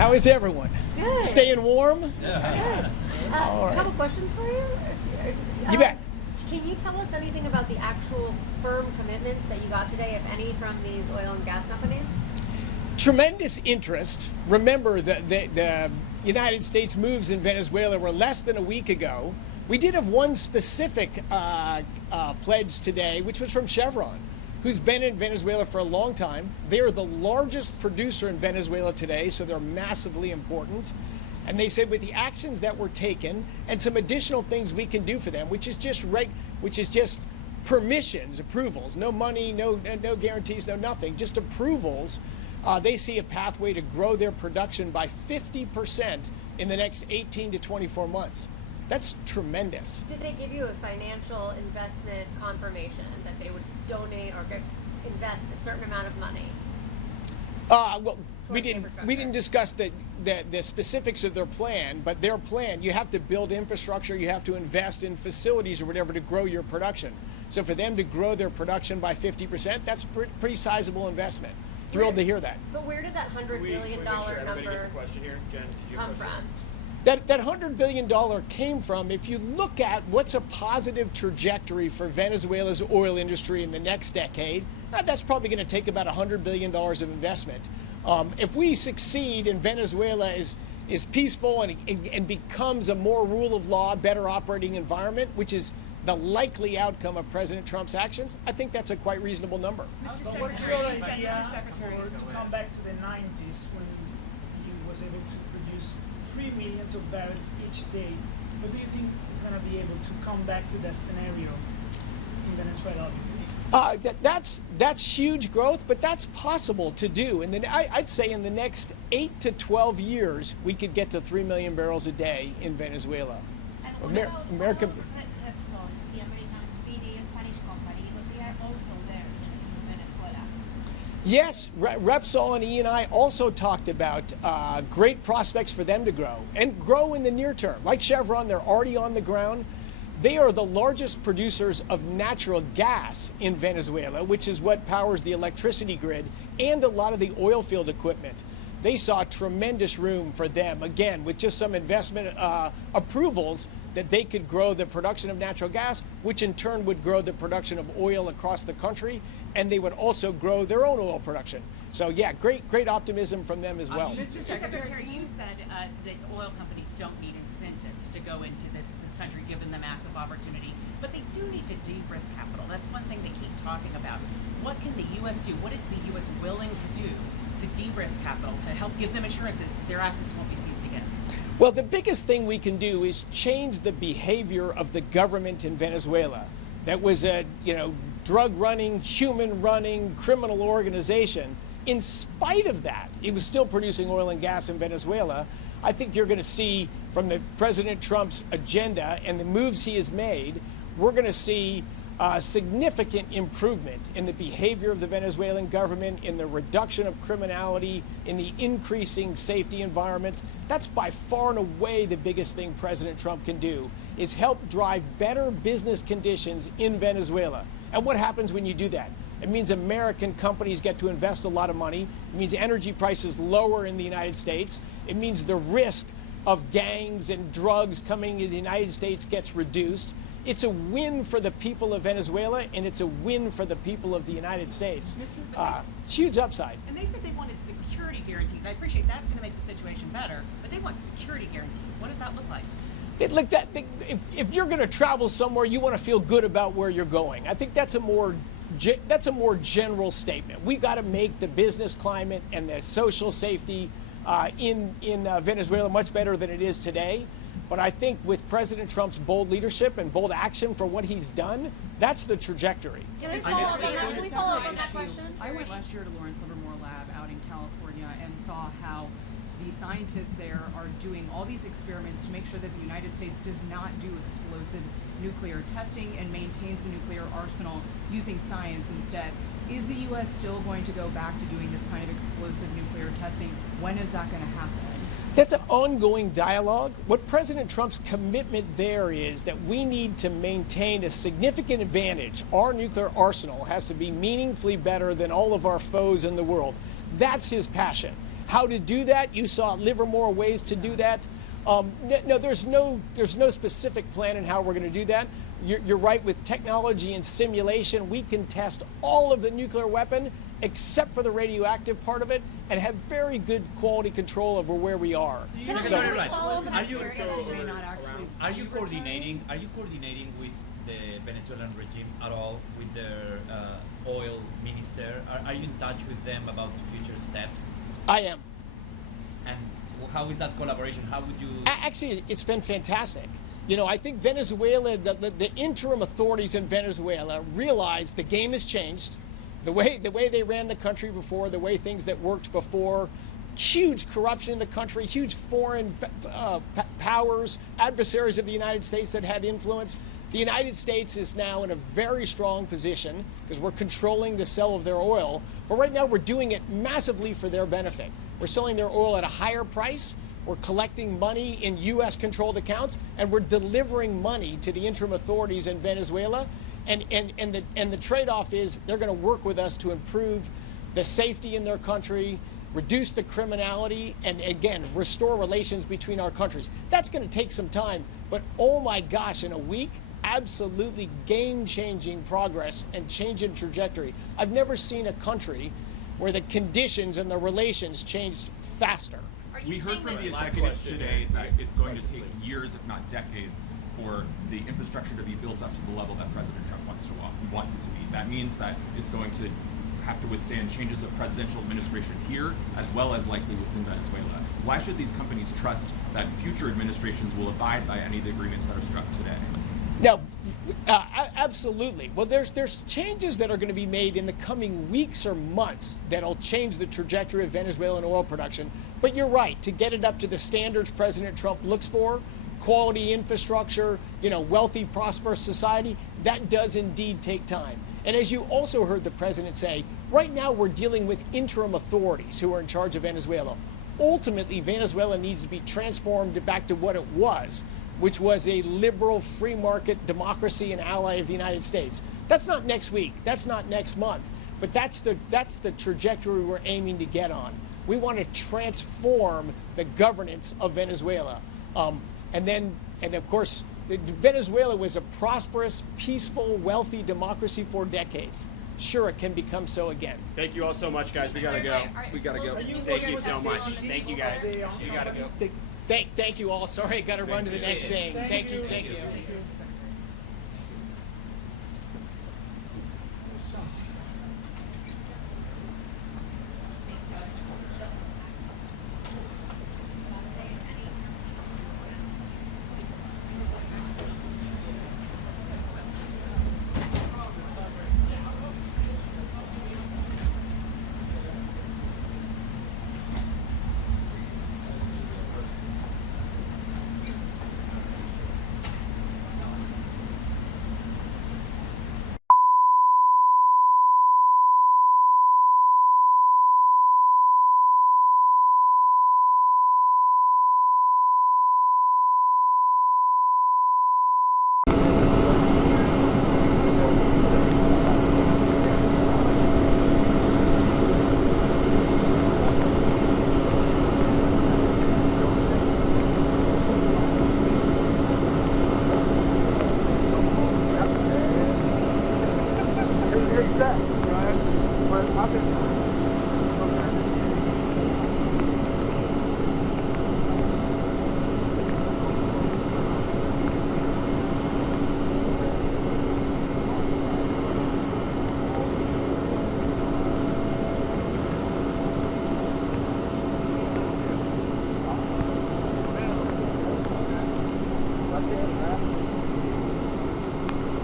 How is everyone? Good. Staying warm? Yeah. Good. A couple questions for you. You bet. Can you tell us anything about the actual firm commitments that you got today, if any, from these oil and gas companies? Tremendous interest. Remember that the United States moves in Venezuela were less than a week ago. We did have one specific pledge today, which was from Chevron, who's been in Venezuela for a long time. They are the largest producer in Venezuela today, so they're massively important. And they said with the actions that were taken and some additional things we can do for them, which is just permissions, approvals, no money, no guarantees, no nothing, just approvals. They see a pathway to grow their production by 50% in the next 18 to 24 months. That's tremendous. Did they give you a financial investment confirmation that they would donate or invest a certain amount of money? Well, we didn't discuss the specifics of their plan, but their plan, you have to build infrastructure, you have to invest in facilities or whatever to grow your production. So for them to grow their production by 50%, that's a pretty sizable investment. Thrilled to hear that. But where did that $100 billion number gets a question here. Jen, did you come from? That $100 billion came from, if you look at what's a positive trajectory for Venezuela's oil industry in the next decade, that's probably going to take about $100 billion of investment. If we succeed and Venezuela is peaceful and becomes a more rule of law, better operating environment, which is the likely outcome of President Trump's actions, I think that's a quite reasonable number. So what's your idea to come back to the 90s when he was able to produce 3 million barrels each day? What do you think is going to be able to come back to that scenario in Venezuela, obviously? That's huge growth, but that's possible to do. And then I'd say in the next 8 to 12 years, we could get to 3 million barrels a day in Venezuela. And what about Repsol, the American Spanish company, because they are also there in Venezuela? Yes, Repsol and E&I also talked about great prospects for them to grow and grow in the near term. Like Chevron, they're already on the ground. They are the largest producers of natural gas in Venezuela, which is what powers the electricity grid and a lot of the oil field equipment. They saw tremendous room for them, again, with just some investment approvals, that they could grow the production of natural gas, which in turn would grow the production of oil across the country, and they would also grow their own oil production. So yeah, great optimism from them as well. Mr. Secretary, you said that oil companies don't need incentives to go into this country, given the massive opportunity, but they do need to de-risk capital. That's one thing they keep talking about. What can the U.S. do? What is the U.S. willing to do to de-risk capital, to help give them assurances their assets won't be seized again? Well, the biggest thing we can do is change the behavior of the government in Venezuela. That was a drug-running, human-running criminal organization. In spite of that, it was still producing oil and gas in Venezuela. I think you're going to see from the President Trump's agenda and the moves he has made, we're going to see significant improvement in the behavior of the Venezuelan government, in the reduction of criminality, in the increasing safety environments. That's by far and away the biggest thing President Trump can do, is help drive better business conditions in Venezuela. And what happens when you do that? It means American companies get to invest a lot of money. It means energy prices lower in the United States. It means the risk of gangs and drugs coming to the United States gets reduced. It's a win for the people of Venezuela, and it's a win for the people of the United States. It's huge upside. And they said they wanted security guarantees. I appreciate that's going to make the situation better, but they want security guarantees. What does that look like? If you're going to travel somewhere, you want to feel good about where you're going. I think that's a more general statement. We've got to make the business climate and the social safety in Venezuela much better than it is today. But I think with President Trump's bold leadership and bold action for what he's done, that's the trajectory. Can we follow up on that question? I went last year to Lawrence Livermore Lab out in California and saw how the scientists there are doing all these experiments to make sure that the United States does not do explosive nuclear testing and maintains the nuclear arsenal using science instead. Is the U.S. still going to go back to doing this kind of explosive nuclear testing? When is that going to happen? That's an ongoing dialogue. What President Trump's commitment there is that we need to maintain a significant advantage. Our nuclear arsenal has to be meaningfully better than all of our foes in the world. That's his passion. How to do that? You saw Livermore ways to do that. No, there's no specific plan in how we're going to do that. You're right, with technology and simulation, we can test all of the nuclear weapon except for the radioactive part of it and have very good quality control over where we are. Are you coordinating with the Venezuelan regime at all, with their oil minister? Are you in touch with them about future steps? I am. And how is that collaboration? How would you... Actually, it's been fantastic. You know, I think Venezuela, the interim authorities in Venezuela realized the game has changed. The way they ran the country before, the way things that worked before, huge corruption in the country, huge foreign powers, adversaries of the United States that had influence. The United States is now in a very strong position because we're controlling the sale of their oil. But right now we're doing it massively for their benefit. We're selling their oil at a higher price. We're collecting money in U.S. controlled accounts, and we're delivering money to the interim authorities in Venezuela. And the trade-off is they're going to work with us to improve the safety in their country, reduce the criminality, and again, restore relations between our countries. That's going to take some time, but oh my gosh, in a week, absolutely game-changing progress and change in trajectory. I've never seen a country where the conditions and the relations changed faster. We heard from the executives today that it's going to take years, if not decades, for the infrastructure to be built up to the level that President Trump wants it to be. That means that it's going to have to withstand changes of presidential administration here, as well as likely within Venezuela. Why should these companies trust that future administrations will abide by any of the agreements that are struck today? No, absolutely. Well, there's changes that are going to be made in the coming weeks or months that'll change the trajectory of Venezuelan oil production. But you're right, to get it up to the standards President Trump looks for, quality infrastructure, wealthy, prosperous society, that does indeed take time. And as you also heard the president say, right now we're dealing with interim authorities who are in charge of Venezuela. Ultimately, Venezuela needs to be transformed back to what it was, which was a liberal free market democracy and ally of the United States. That's not next week, that's not next month, but that's the trajectory we're aiming to get on. We want to transform the governance of Venezuela. And of course, Venezuela was a prosperous, peaceful, wealthy democracy for decades. Sure, it can become so again. Thank you all so much, guys. We gotta go. We gotta go. Thank you so much. Thank you, guys. We gotta go. Thank you all. Sorry, I got to run to the next thing. Thank you. Execs, right? But I've been